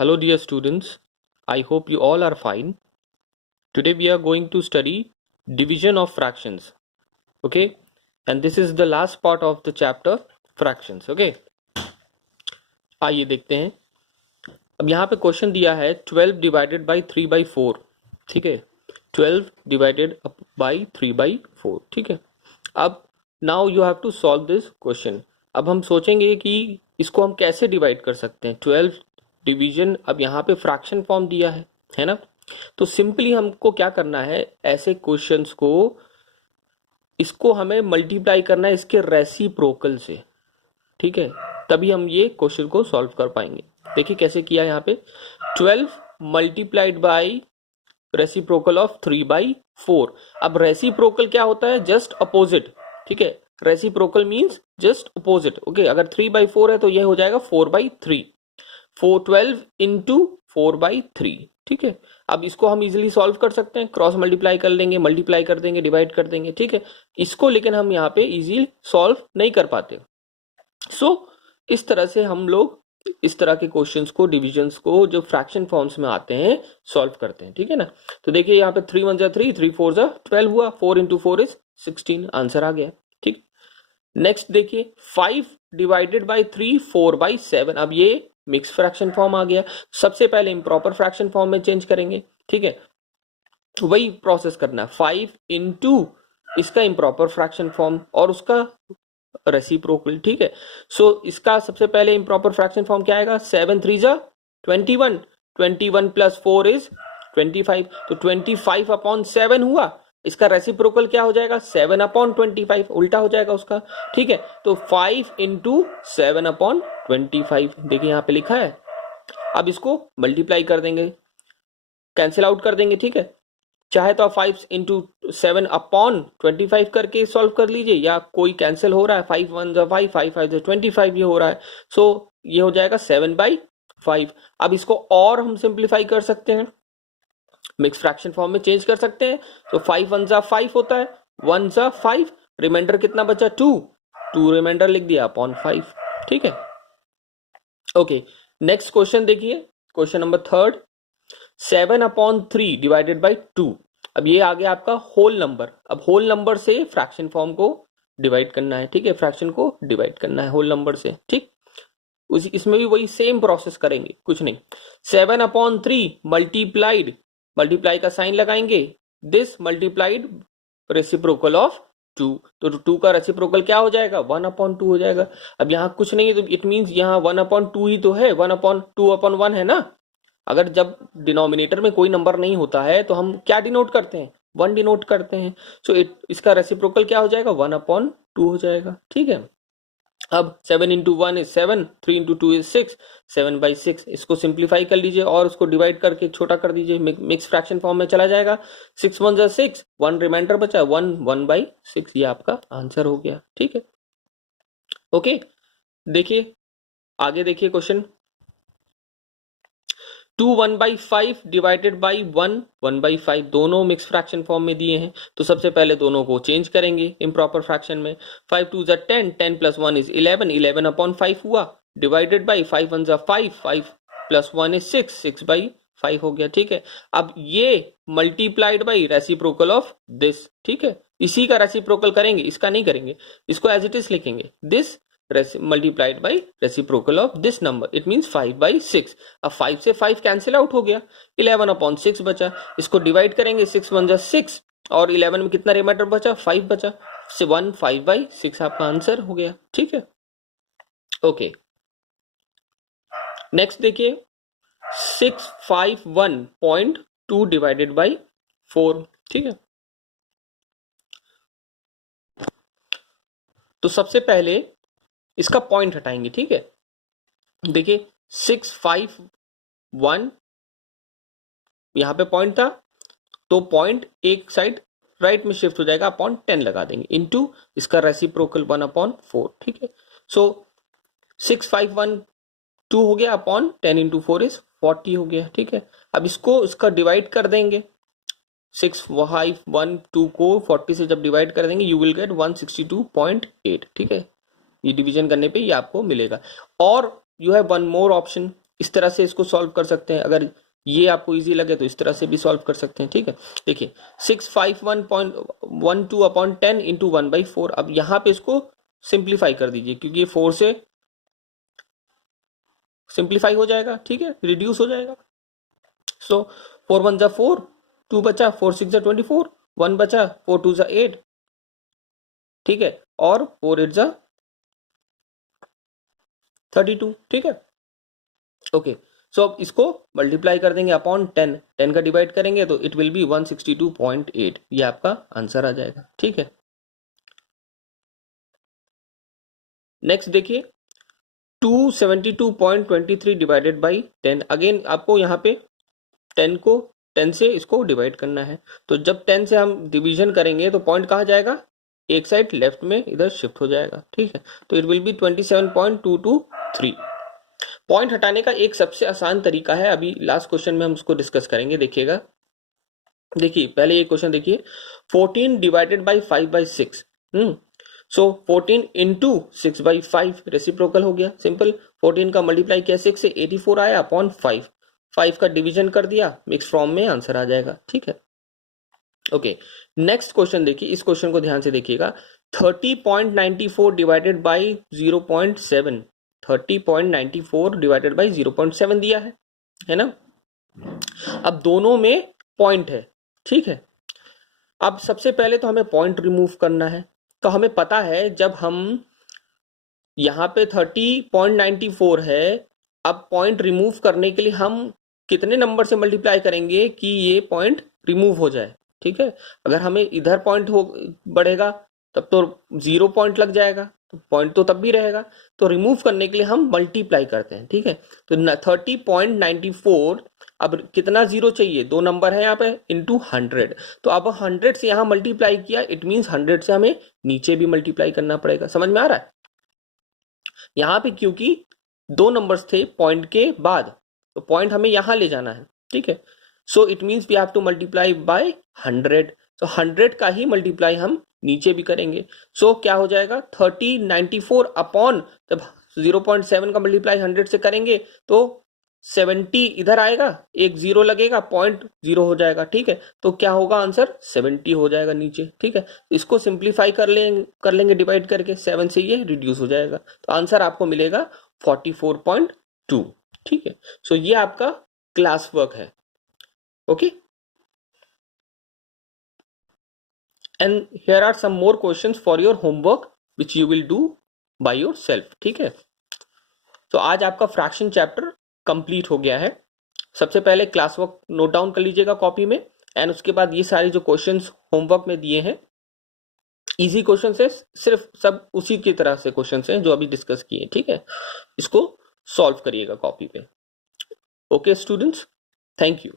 Hello dear students, I hope you all are fine. Today we are going to study division of fractions. Okay, and this is the last part of the chapter fractions. Okay, आइए देखते हैं. अब यहाँ पे question दिया है 12 divided by 3/4. ठीक है, 12 डिवाइडेड बाई 3/4. ठीक है, अब now you have to solve this question. अब हम सोचेंगे कि इसको हम कैसे डिवाइड कर सकते हैं. 12 डिवीजन, अब यहाँ पे फ्रैक्शन फॉर्म दिया है ना. तो सिंपली हमको क्या करना है, ऐसे क्वेश्चंस को इसको हमें मल्टीप्लाई करना है इसके रेसिप्रोकल से. ठीक है, तभी हम ये क्वेश्चन को सॉल्व कर पाएंगे. देखिए कैसे किया. यहाँ पे 12 मल्टीप्लाइड बाई रेसिप्रोकल ऑफ 3/4. अब रेसिप्रोकल क्या होता है, जस्ट अपोजिट. ठीक है, reciprocal means just opposite. Okay, अगर 3/4 है तो ये हो जाएगा 4/3. 12 इंटू 4/3. ठीक है, अब इसको हम इजीली सॉल्व कर सकते हैं. क्रॉस मल्टीप्लाई कर लेंगे, मल्टीप्लाई कर देंगे, डिवाइड कर देंगे. ठीक है, इसको लेकिन हम यहाँ पे इजीली सॉल्व नहीं कर पाते. सो इस तरह से हम लोग इस तरह के क्वेश्चंस को, डिविजन्स को जो फ्रैक्शन फॉर्म्स में आते हैं, सॉल्व करते हैं. ठीक है ना. तो देखिए यहाँ पे 3 1 3, 3 4 12 हुआ. 4 इंटू 4 इज 16. आंसर आ गया. ठीक, नेक्स्ट देखिए 5 डिवाइडेड बाई 3 4/7. अब ये मिक्स फ्रैक्शन फॉर्म आ गया. सबसे पहले इम्प्रॉपर फ्रैक्शन फॉर्म में चेंज करेंगे. ठीक है, वही प्रोसेस करना है. 5 इंटू इसका इम्प्रॉपर फ्रैक्शन फॉर्म और उसका रेसिप्रोकल. ठीक है, सो इसका सबसे पहले इम्प्रॉपर फ्रैक्शन फॉर्म क्या आएगा. 7 3 21. 21 प्लस 4 इज 25. तो 25/7 हुआ. इसका रेसिप्रोकल क्या हो जाएगा, 7/25. उल्टा हो जाएगा उसका. ठीक है, तो 5 इंटू 7/25. देखिए यहाँ पे लिखा है. अब इसको मल्टीप्लाई कर देंगे, कैंसिल आउट कर देंगे. ठीक है, चाहे तो आप 5 इंटू 7/25 करके सॉल्व कर लीजिए, या कोई कैंसिल हो रहा है. 5 1 5, 5 5 25 ये हो रहा है. सो ये हो जाएगा 7/5. अब इसको और हम सिंप्लीफाई कर सकते हैं, मिक्स फ्रैक्शन फॉर्म में चेंज कर सकते हैं. तो 5 1 5 होता है, 1 5, रिमाइंडर कितना बचा 2 रिमाइंडर लिख दिया अपॉन 5. ठीक है, ओके. नेक्स्ट क्वेश्चन देखिए, क्वेश्चन नंबर 3. 7/3 divided by 2. अब ये आ गया आपका होल नंबर. अब होल नंबर से फ्रैक्शन फॉर्म को डिवाइड करना है. ठीक है, फ्रैक्शन को डिवाइड करना है होल नंबर से. ठीक, इसमें भी वही सेम प्रोसेस करेंगे, कुछ नहीं. 7/3 मल्टीप्लाइड, मल्टीप्लाई का साइन लगाएंगे, दिस मल्टीप्लाइड रेसिप्रोकल ऑफ 2. तो 2 का रेसिप्रोकल क्या हो जाएगा, 1/2 हो जाएगा. अब यहाँ कुछ नहीं है, तो इट मींस यहाँ 1/2 ही तो है. 1/2/1 है ना. अगर जब डिनोमिनेटर में कोई नंबर नहीं होता है तो हम क्या डिनोट करते हैं, 1 डिनोट करते हैं. सो इसका रेसिप्रोकल क्या हो जाएगा, 1/2 हो जाएगा. ठीक है, अब 7 इंटू 1 इज 7, 3 इंटू 2 इज 6, 7/6. इसको सिंप्लीफाई कर लीजिए और उसको डिवाइड करके छोटा कर दीजिए, मिक्स फ्रैक्शन फॉर्म में चला जाएगा. 6 1 6, 1 रिमाइंडर बचा, 1 1/6. ये आपका आंसर हो गया. ठीक है, ओके. देखिए आगे देखिए क्वेश्चन 2 1/5 डिवाइडेड बाई 1 1/5. दोनों मिक्स फ्रैक्शन फॉर्म में दिए हैं, तो सबसे पहले दोनों को चेंज करेंगे इम्प्रॉपर फ्रैक्शन में. 5 2 10, 10 प्लस 1 इज 11, 11/5 हुआ. डिवाइडेड बाई 5 1 5, 5 प्लस 1 इज 6, 6/5 हो गया. ठीक है, अब ये multiplied by reciprocal of this. ठीक है, इसी का रेसिप्रोकल करेंगे, इसका नहीं करेंगे, इसको एज इट इज लिखेंगे. This multiplied by reciprocal of this number, it means 5/6. अब 5 से 5 कैंसिल आउट हो गया, 11/6 बचा. इसको डिवाइड करेंगे, 6 1 6, और 11 में कितना रिमाइंडर बचा, 5 बचा. 1 5/6 आपका आंसर हो गया. ठीक है, ओके. नेक्स्ट देखिए 651.2 डिवाइडेड बाई 4. ठीक है, तो सबसे पहले इसका पॉइंट हटाएंगे. ठीक है, देखिए 651 यहां पे पॉइंट था, तो पॉइंट एक साइड राइट में शिफ्ट हो जाएगा, अपॉन 10 लगा देंगे, इनटू इसका रेसिप्रोकल 1/4. ठीक है, सो 651.2 हो गया, अपॉन 10 इंटू 4 इज 40 हो गया. ठीक है, अब इसका डिवाइड कर देंगे. 651.2 को 40 से जब डिवाइड कर देंगे, यू विल गेट 162.8. ठीक है, ये डिवीजन करने पे ये आपको मिलेगा. और you have one more option, इस तरह से इसको सॉल्व कर सकते हैं, अगर ये आपको इजी लगे तो इस तरह से भी सॉल्व कर सकते हैं, ठीक है। देखिए 651.12 अपॉन 10 इंटू 1/4। अब यहाँ पे इसको सिंप्लीफाई कर दीजिए, क्योंकि ये 4 से सिंप्लीफाई हो जाएगा, ठीक है, रिड्यूस हो जाएगा। सो 4 1 जा 4, 2 बचा, 4 6 जा 24, 1 बचा, 4 2 जा 8, ठीक है, और 4 8 जा 32, ठीक है। ओके, सो अब इसको मल्टीप्लाई कर देंगे अपॉन 10, 10 का डिवाइड करेंगे तो इट विल बी 162.8, ये आपका आंसर आ जाएगा, ठीक है। नेक्स्ट देखिए 272.23 डिवाइडेड बाई 10। अगेन आपको यहाँ पे 10 से इसको डिवाइड करना है, तो जब 10 से हम डिवीजन करेंगे तो पॉइंट कहाँ जाएगा, एक साइड लेफ्ट में इधर शिफ्ट हो जाएगा, ठीक है। तो इट विल बी 27.223। पॉइंट हटाने का एक सबसे आसान तरीका है, अभी लास्ट क्वेश्चन में हम उसको डिस्कस करेंगे, देखिएगा। देखिए पहले ये क्वेश्चन देखिए, 14 divided by 5/6, so 14 into 6/5 reciprocal हो गया, सिंपल। 14 का मल्टीप्लाई किया 6 से 84 आया अपॉन 5 का डिवीजन कर दिया, मिक्स फॉर्म में आंसर आ जाएगा, ठीक है। ओके, नेक्स्ट क्वेश्चन देखिए, इस क्वेश्चन को ध्यान से देखिएगा। 30.94 डिवाइडेड बाई 0.7, 30.94 डिवाइडेड बाई 0.7 दिया है ना। अब दोनों में पॉइंट है, ठीक है। अब सबसे पहले तो हमें पॉइंट रिमूव करना है, तो हमें पता है जब हम यहाँ पे 30.94 है, अब पॉइंट रिमूव करने के लिए हम कितने नंबर से मल्टीप्लाई करेंगे कि ये पॉइंट रिमूव हो जाए, ठीक है। अगर हमें इधर पॉइंट हो बढ़ेगा तब तो 0 पॉइंट लग जाएगा, तो पॉइंट तो तब भी रहेगा, तो रिमूव करने के लिए हम मल्टीप्लाई करते हैं, ठीक है। तो 30.94, अब कितना जीरो चाहिए, 2 नंबर है यहाँ पे, इंटू 100। तो अब 100 से यहाँ मल्टीप्लाई किया, इट मीन्स 100 से हमें नीचे भी मल्टीप्लाई करना पड़ेगा, समझ में आ रहा है। यहाँ पे क्योंकि 2 नंबर्स थे पॉइंट के बाद, तो पॉइंट हमें यहाँ ले जाना है, ठीक है। So it means we have to multiply by 100, तो 100 का ही मल्टीप्लाई हम नीचे भी करेंगे। सो क्या हो जाएगा, 3094 अपॉन, जब 0.7 का मल्टीप्लाई 100 से करेंगे तो 70 इधर आएगा, एक जीरो लगेगा, पॉइंट जीरो हो जाएगा, ठीक है। तो क्या होगा आंसर, 70 हो जाएगा नीचे, ठीक है। इसको सिंप्लीफाई कर लेंगे डिवाइड करके, 7 से ये रिड्यूस हो जाएगा, तो आंसर आपको मिलेगा 44.2, ठीक है। सो ये आपका क्लास वर्क है, okay. And here are some more questions for your homework which you will do by yourself, ठीक है। तो आज आपका फ्रैक्शन चैप्टर कंप्लीट हो गया है। सबसे पहले क्लास वर्क नोट डाउन कर लीजिएगा कॉपी में, एंड उसके बाद ये सारे जो क्वेश्चंस होमवर्क में दिए हैं, इजी क्वेश्चंस है, सिर्फ सब उसी की तरह से क्वेश्चंस हैं जो अभी डिस्कस किए, ठीक है। इसको सॉल्व करिएगा कॉपी पे, ओके स्टूडेंट्स, थैंक यू।